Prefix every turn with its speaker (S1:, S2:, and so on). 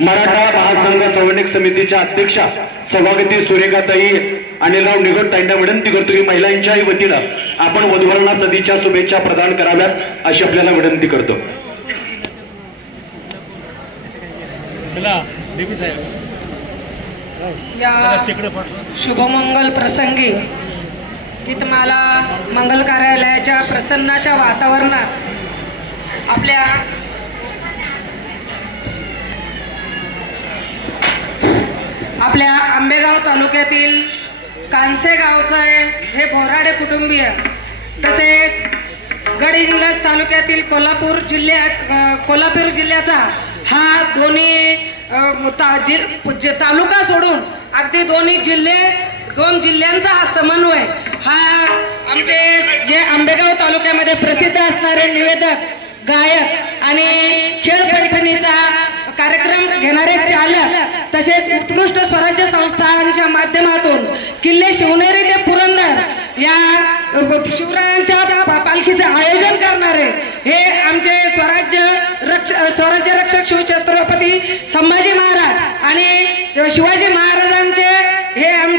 S1: मराठा महासंघ संघटक समितीच्या अध्यक्षा सभापती सुरेखाताई अनिलराव निगड ताईंना विनंती करतो की महिलांच्याही वतीनं आपण वधूवरांना सदीच्या शुभेच्छा प्रदान कराव्यात अशी आपल्याला विनंती करतो.
S2: शुभमंगल प्रसंगी की तुम्हाला मंगल कार्यालयाच्या प्रसन्नाच्या वातावरणात आपल्या आपल्या आंबेगाव तालुक्यातील कांसे गावचं आहे. हे बोराडे कुटुंबीय. तसेच गडहिंग्लज तालुक्यातील कोल्हापूर जिल्ह्यात कोल्हापूर जिल्ह्याचा हा दोन्ही ता, जि- जे तालुका सोडून अगदी दोन्ही जिल्हे दोन जिल्ह्यांचा हा समन्वय. हा आमचे जे आंबेगाव तालुक्यामध्ये प्रसिद्ध असणारे निवेदक गायक आणि खेळ तसेच उत्कृष्ट स्वराज्य संस्थांच्या माध्यमातून किल्ले शिवनेरी ते पुरंदर या शिवरायांच्या पालखीचे आयोजन करणारे हे आमचे स्वराज्य रक्ष स्वराज्य रक्षक शिवछत्रपती संभाजी महाराज आणि शिवाजी